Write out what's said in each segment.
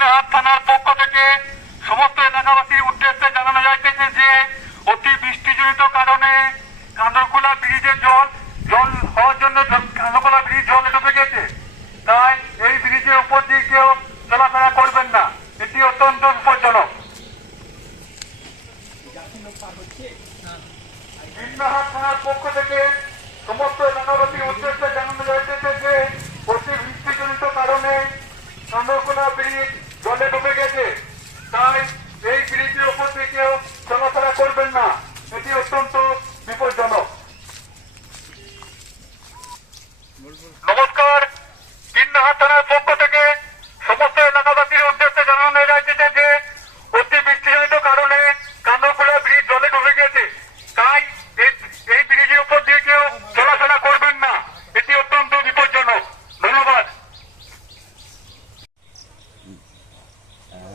কিন্নাহাট থানার পক্ষ থেকে সমস্ত এলাকাবাসীর উদ্দেশ্যে জানানো যাইতেছে যে, অতি বৃষ্টিজনিত কারণে কান্দরখোলা ব্রিজের জল জল হওয়ার জন্য জল- ব্রিজ জল ডুবে গেছে। তাই এই ব্রিজের উপর দিয়ে কেউ চলাফেরা করবেন না। এটি অত্যন্ত বিপজ্জনক। থানার পক্ষ থেকে সমস্ত এলাকাবাসীর উদ্দেশ্যে জানানো যাইতেছে যে, অতি বৃষ্টিজনিত কারণে চন্দ্রকোনা ব্রিজ জলে ডুবে গেছে। তাই এই ব্রিজের উপর দিয়ে কেউ চলাফেরা করবেন না। এটি অত্যন্ত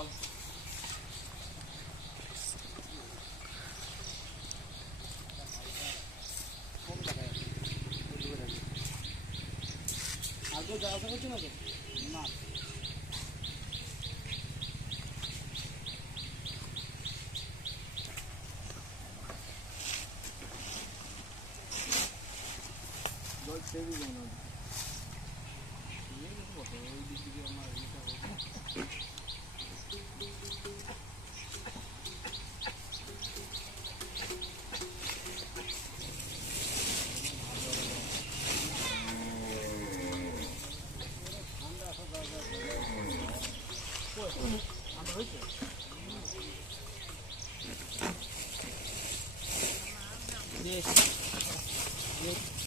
from. আগে যাওয়া আসা করছে না তো না জল সেবি জানা আমার এটা Yes. Yes.